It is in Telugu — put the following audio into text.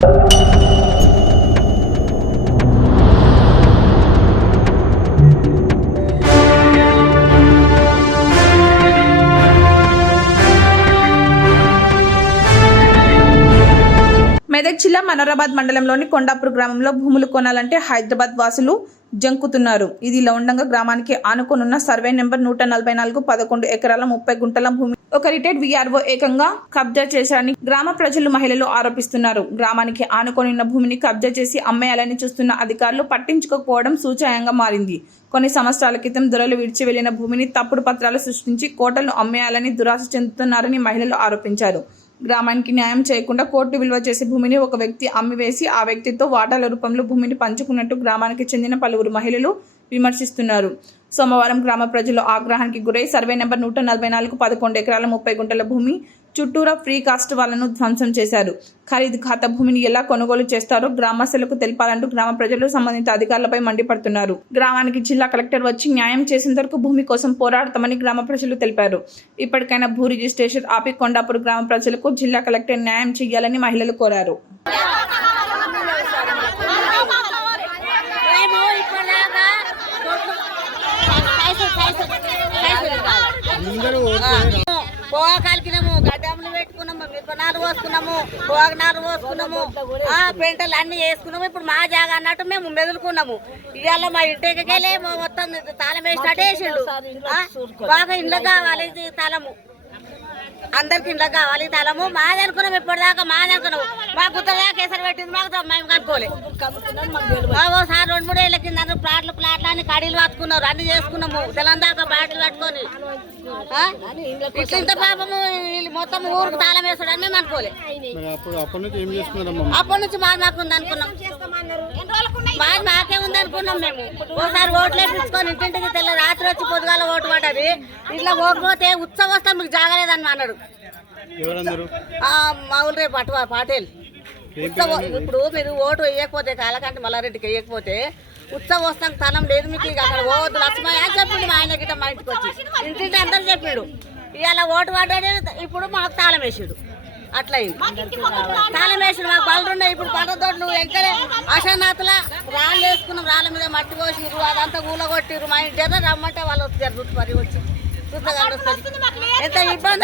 మెదక్ జిల్లా మనోరాబాద్ మండలంలోని కొండాపూర్ గ్రామంలో భూములు కొనాలంటే హైదరాబాద్ వాసులు జంకుతున్నారు. ఇది ఇలా ఉండగా గ్రామానికి ఆనుకొనున్న సర్వే నెంబర్ నూట నలభై నాలుగు పదకొండు ఎకరాల ముప్పై గుంటల భూమి ఒక రిటైర్డ్ విఆర్ఓ ఏకంగా కబ్జా చేశారని గ్రామ ప్రజలు మహిళలు ఆరోపిస్తున్నారు. గ్రామానికి ఆనుకొని ఉన్న భూమిని కబ్జా చేసి అమ్మేయాలని చూస్తున్న అధికారులు పట్టించుకోకపోవడం సూచాయంగా మారింది. కొన్ని సంవత్సరాల క్రితం దొరలు విడిచి వెళ్ళిన భూమిని తప్పుడు పత్రాలు సృష్టించి కోటలు అమ్మేయాలని దురాశ చెందుతున్నారని మహిళలు ఆరోపించారు. గ్రామానికి న్యాయం చేయకుండా కోర్టు విలువ చేసే భూమిని ఒక వ్యక్తి అమ్మివేసి ఆ వ్యక్తితో వాటాల రూపంలో భూమిని పంచుకున్నట్టు గ్రామానికి చెందిన పలువురు మహిళలు విమర్శిస్తున్నారు. సోమవారం గ్రామ ప్రజలు ఆగ్రహానికి గురై సర్వే నెంబర్ నూట నలభై నాలుగు పదకొండు ఎకరాల ముప్పై గుంటల భూమి చుట్టూరా ఫ్రీ కాస్ట్ వాళ్ళను ధ్వంసం చేశారు. ఖరీదు ఖాతా భూమిని ఎలా కొనుగోలు చేస్తారో గ్రామస్తులకు తెలపాలంటూ గ్రామ ప్రజలు సంబంధిత అధికారులపై మండిపడుతున్నారు. గ్రామానికి జిల్లా కలెక్టర్ వచ్చి న్యాయం చేసేంత వరకు భూమి కోసం పోరాడతామని గ్రామ ప్రజలు తెలిపారు. ఇప్పటికైనా భూ రిజిస్ట్రేషన్ ఆపి కొండాపూర్ గ్రామ ప్రజలకు జిల్లా కలెక్టర్ న్యాయం చేయాలని మహిళలు కోరారు. పోగా కలికినాము గడ్డములు పెట్టుకున్నాము మిరపనాలు పోసుకున్నాము పోగనాలు పోసుకున్నాము. ఆ పెంటలు అన్ని వేసుకున్నాము. ఇప్పుడు మా జాగా అన్నట్టు మేము మెదులుకున్నాము. ఇవాళ మా ఇంటికి వెళ్ళి మొత్తం తాళం వేసినట్టు వేసిండు. బాగా ఇంట్లో కావాలి తాళము. అందరికి ఇంట్లో కావాలి తలము మాది అనుకున్నాం ఇప్పటిదాకా మాది అనుకున్నాము మా గుత్తగా కేసరి పెట్టింది మాకు మేము కనుక్కోలే. ఆ, ఓసారి రెండు మూడు ఏళ్ళ కింద అందరూ ప్లాట్లు ప్లాట్లు అని కడీలు పట్టుకున్నారు అన్ని చేసుకున్నాము. తెలంగాణ బాటిల్ పట్టుకొని. ఆ? ఇట్లా ఇంత పాపము మొత్తం ఊరికి తాళం వేస్తాడని మేము అనుకోలే. అప్పటి నుంచి మాది మాకు ఉంది అనుకున్నాం. మాది మాకే అనుకున్నాం మేము. ఓసారి ఓట్లు వేపించుకొని ఇంటింటికి తెల్ల రాత్రి వచ్చి పొద్దుగాల ఓటు పడ్డది. ఇట్లా ఓకపోతే ఉత్సవం వస్తాం మీకు జాగలేదని అన్నాడు. ఎవరందరూ? ఆ, మా ఊరు రేపు పట్టు పాటేల్. ఉత్సవం ఇప్పుడు మీరు ఓటు వేయకపోతే కాలకంటే మల్లారెడ్డికి వేయకపోతే ఉత్సవం వస్తాం స్థలం లేదు మీకు ఇక అక్కడ పోవద్దు లక్ష్మయ్య అని చెప్పిండు మా ఆయన గిట్ట మా ఇంటికి వచ్చి. ఇంటింటి అందరు చెప్పిండు ఇవాళ ఓటు పడ్డాడు ఇప్పుడు మాకు తాళం వేసాడు. అట్లా అయింది తాళం వేసాడు మాకు ఉన్నాయి. ఇప్పుడు పంట తోటలు ఎక్కడే అశానాథుల రాళ్ళు వేసుకున్నాం. రాళ్ళ మీద మట్టి పోసిరు అదంతా ఊల కొట్టిరు మా ఇంటి రమ్మంటే వాళ్ళు వచ్చారు మరి వచ్చి. ఎంత ఇబ్బంది